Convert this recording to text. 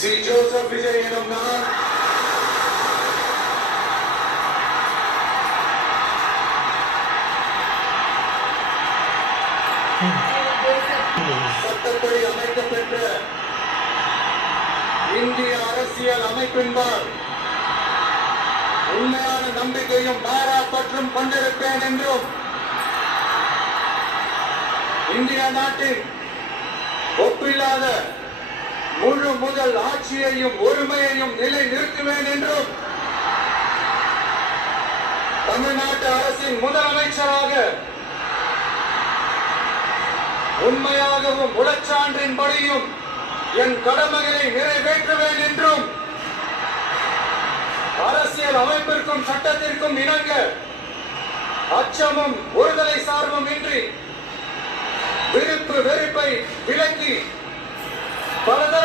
Sri Joseph Vijay எனும் நான் சட்டப்படி அமைக்கப்பெற்ற இந்திய அரசியல் அமைப்பின்பால் உண்மையான நம்பிக்கையும் பாராப்பற்றும் கொண்டிருப்பேன் என்றும் இந்திய நாட்டின் ஒப்பில்லாத முழு முதல் ஆட்சியையும் ஒருமையையும் நிலை நிறுத்துவேன் என்றும் தமிழ்நாட்டு அரசின் முதலமைச்சராக உண்மையாகவும் உளச்சான்றின்படியும் என் கடமைகளை நிறைவேற்றுவேன் என்றும் அரசியல் அமைப்பிற்கும் சட்டத்திற்கும் இணங்க அச்சமும் ஒருதலை சார்பும் இன்றி விருப்பு வெறுப்பை விலக்கி பலத